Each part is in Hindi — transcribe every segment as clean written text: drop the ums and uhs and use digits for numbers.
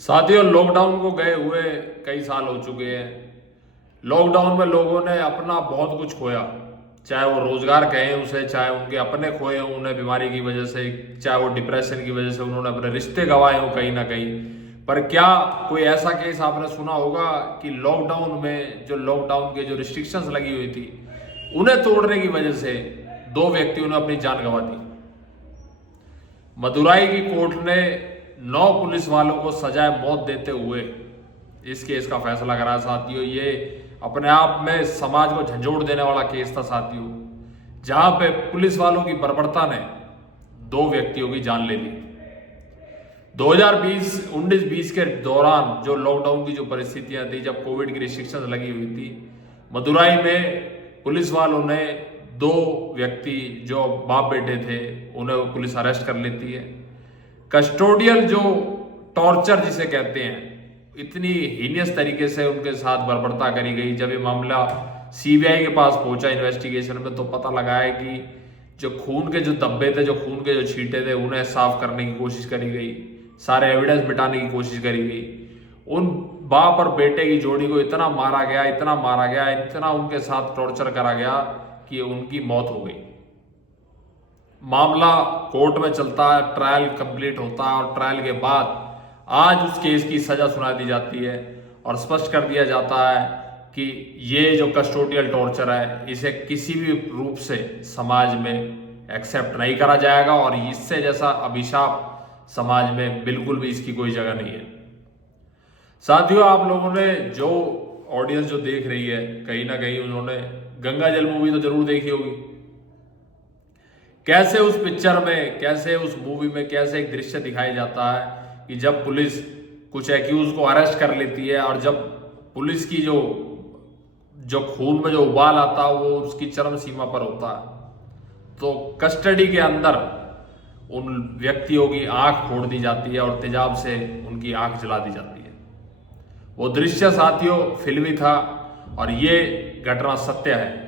साथियों, लॉकडाउन को गए हुए कई साल हो चुके हैं। लॉकडाउन में लोगों ने अपना बहुत कुछ खोया, चाहे वो रोजगार कहें उसे, चाहे उनके अपने खोए हों उन्हें बीमारी की वजह से, चाहे वो डिप्रेशन की वजह से उन्होंने अपने रिश्ते गंवाए हों कहीं ना कहीं। पर क्या कोई ऐसा केस आपने सुना होगा कि लॉकडाउन में जो लॉकडाउन के जो रिस्ट्रिक्शंस लगी हुई थी उन्हें तोड़ने की वजह से दो व्यक्तियों ने अपनी जान गंवा दी। मदुराई की कोर्ट ने 9 पुलिस वालों को सजाए मौत देते हुए इस केस का फैसला करा। साथियों, ये अपने आप में समाज को झंझोड़ देने वाला केस था साथियों, जहां पे पुलिस वालों की बर्बरता ने दो व्यक्तियों की जान ले ली। 2019-20 के दौरान जो लॉकडाउन की जो परिस्थितियां थी, जब कोविड की रिस्ट्रिक्शन लगी हुई थी, मदुराई में पुलिस वालों ने दो व्यक्ति जो बाप बेटे थे उन्हें पुलिस अरेस्ट कर लेती है। कस्टोडियल जो टॉर्चर जिसे कहते हैं, इतनी हीनियस तरीके से उनके साथ बर्बरता करी गई। जब ये मामला सीबीआई के पास पहुंचा इन्वेस्टिगेशन में, तो पता लगा है कि जो खून के जो धब्बे थे, जो खून के जो छींटे थे, उन्हें साफ करने की कोशिश करी गई, सारे एविडेंस मिटाने की कोशिश करी गई। उन बाप और बेटे की जोड़ी को इतना मारा गया, इतना मारा गया, इतना उनके साथ टॉर्चर करा गया कि उनकी मौत हो गई। मामला कोर्ट में चलता है, ट्रायल कंप्लीट होता है और ट्रायल के बाद आज उस केस की सजा सुना दी जाती है और स्पष्ट कर दिया जाता है कि ये जो कस्टोडियल टॉर्चर है, इसे किसी भी रूप से समाज में एक्सेप्ट नहीं करा जाएगा और इससे जैसा अभिशाप समाज में बिल्कुल भी इसकी कोई जगह नहीं है। साथियों, आप लोगों ने जो ऑडियंस जो देख रही है, कहीं ना कहीं उन्होंने गंगा जल मूवी तो जरूर देखी होगी। कैसे उस पिक्चर में, कैसे उस मूवी में कैसे एक दृश्य दिखाया जाता है कि जब पुलिस कुछ एक्यूज को अरेस्ट कर लेती है और जब पुलिस की जो जो खून में जो उबाल आता है वो उसकी चरम सीमा पर होता है, तो कस्टडी के अंदर उन व्यक्तियों की आंख फोड़ दी जाती है और तेजाब से उनकी आंख जला दी जाती है। वो दृश्य साथियों फिल्मी था और ये घटना सत्य है।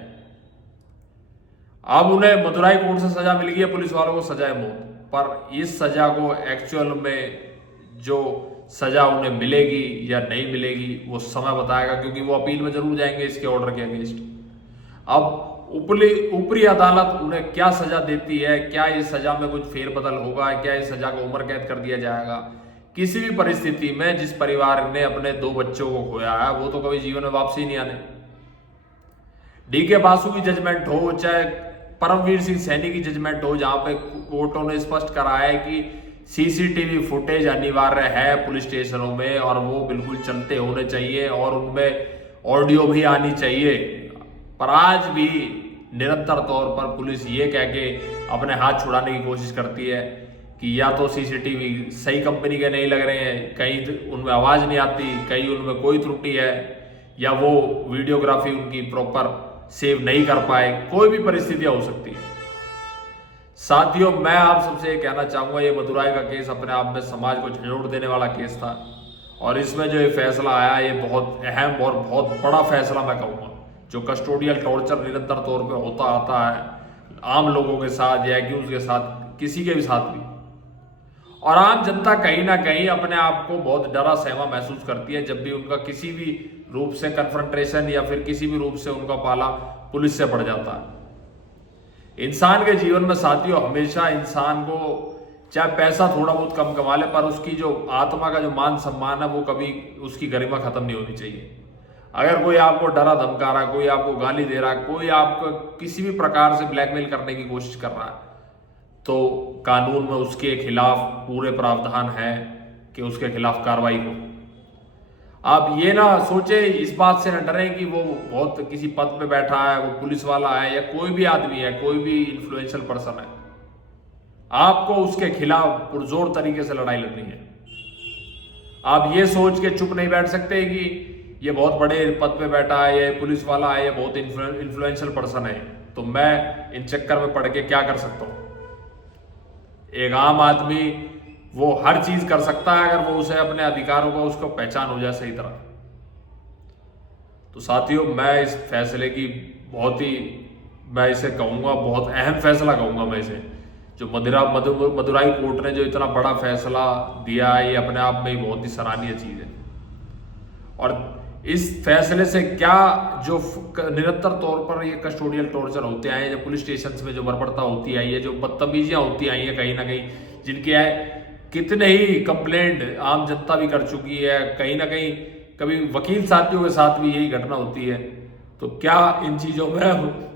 अब उन्हें मदुराई कोर्ट से सजा मिल गई है, पुलिस वालों को सजा है मौत, पर इस सजा को एक्चुअल में जो सजा उन्हें मिलेगी या नहीं मिलेगी वो समय बताएगा, क्योंकि वो अपील में जरूर जाएंगे इसके ऑर्डर के अगेंस्ट। अब ऊपरी अदालत उन्हें क्या सजा देती है, क्या इस सजा में कुछ फेरबदल होगा, क्या इस सजा को उम्र कैद कर दिया जाएगा। किसी भी परिस्थिति में जिस परिवार ने अपने 2 बच्चों को खोया है वो तो कभी जीवन में वापसी नहीं आने। डीके बासु की जजमेंट हो, चाहे परमवीर सिंह सैनी की जजमेंट हो, जहां पे कोर्टों ने स्पष्ट करा है कि सीसीटीवी फुटेज अनिवार्य है पुलिस स्टेशनों में और वो बिल्कुल चलते होने चाहिए और उनमें ऑडियो भी आनी चाहिए, पर आज भी निरंतर तौर पर पुलिस ये कह के अपने हाथ छुड़ाने की कोशिश करती है कि या तो सीसीटीवी सही कंपनी के नहीं लग रहे हैं, कहीं उनमें आवाज नहीं आती, कहीं उनमें कोई त्रुटि है, या वो वीडियोग्राफी उनकी प्रॉपर सेव नहीं कर पाए। कोई भी परिस्थितियां हो सकती है। साथियों, मैं आप सबसे ये कहना चाहूंगा, ये मदुराई का केस अपने आप में समाज को झंझोड़ देने वाला केस था और इसमें जो ये फैसला आया ये बहुत अहम और बहुत बड़ा फैसला मैं कहूँगा। जो कस्टोडियल टॉर्चर निरंतर तौर पे होता आता है आम लोगों के साथ या एक्यूज के साथ, किसी के भी साथ भी, और आम जनता कहीं ना कहीं अपने आप को बहुत डरा सहमा महसूस करती है जब भी उनका किसी भी रूप से कन्फ्रंटेशन या फिर किसी भी रूप से उनका पाला पुलिस से पड़ जाता है। इंसान के जीवन में साथियों हमेशा इंसान को चाहे पैसा थोड़ा बहुत कम कमा ले, पर उसकी जो आत्मा का जो मान सम्मान है वो कभी उसकी गरिमा खत्म नहीं होनी चाहिए। अगर कोई आपको डरा धमका रहा है, कोई आपको गाली दे रहा है, कोई आपको किसी भी प्रकार से ब्लैकमेल करने की कोशिश कर रहा है, तो कानून में उसके खिलाफ पूरे प्रावधान है कि उसके खिलाफ कार्रवाई हो। आप ये ना सोचे, इस बात से ना डरें कि वो बहुत किसी पद पे बैठा है, वो पुलिस वाला है या कोई भी आदमी है, कोई भी इन्फ्लुएंशियल पर्सन है। आपको उसके खिलाफ पुरजोर तरीके से लड़ाई लड़नी है। आप ये सोच के चुप नहीं बैठ सकते कि ये बहुत बड़े पद पे बैठा है, ये पुलिस वाला है, ये बहुत इन्फ्लुएंशियल पर्सन है, तो मैं इन चक्कर में पड़ के क्या कर सकता हूं। एक आम आदमी वो हर चीज कर सकता है अगर वो उसे अपने अधिकारों का उसको पहचान हो जाए सही तरह। तो साथियों, मैं इस फैसले की बहुत ही, मैं इसे कहूंगा बहुत अहम फैसला कहूंगा मैं इसे, जो मदुराई कोर्ट ने जो इतना बड़ा फैसला दिया है, ये अपने आप में ही बहुत ही सराहनीय चीज है। और इस फैसले से क्या जो निरंतर तौर पर ये कस्टोडियल टॉर्चर होते आए हैं, जो पुलिस स्टेशन में जो बर्बरता होती आई है, जो बदतमीजियां होती आई है कहीं ना कहीं, जिनके कितने ही कंप्लेंट आम जनता भी कर चुकी है, कहीं ना कहीं कभी वकील साथियों के साथ भी यही घटना होती है, तो क्या इन चीजों में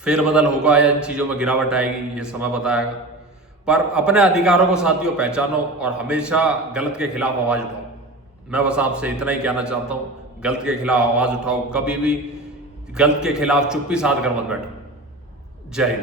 फेरबदल होगा या इन चीजों में गिरावट आएगी, ये समय बताएगा। पर अपने अधिकारों को साथियों पहचानो और हमेशा गलत के खिलाफ आवाज उठाओ। मैं बस आपसे इतना ही कहना चाहता हूं, गलत के खिलाफ आवाज उठाओ, कभी भी गलत के खिलाफ चुप्पी साध कर मत बैठो। जय हिंद।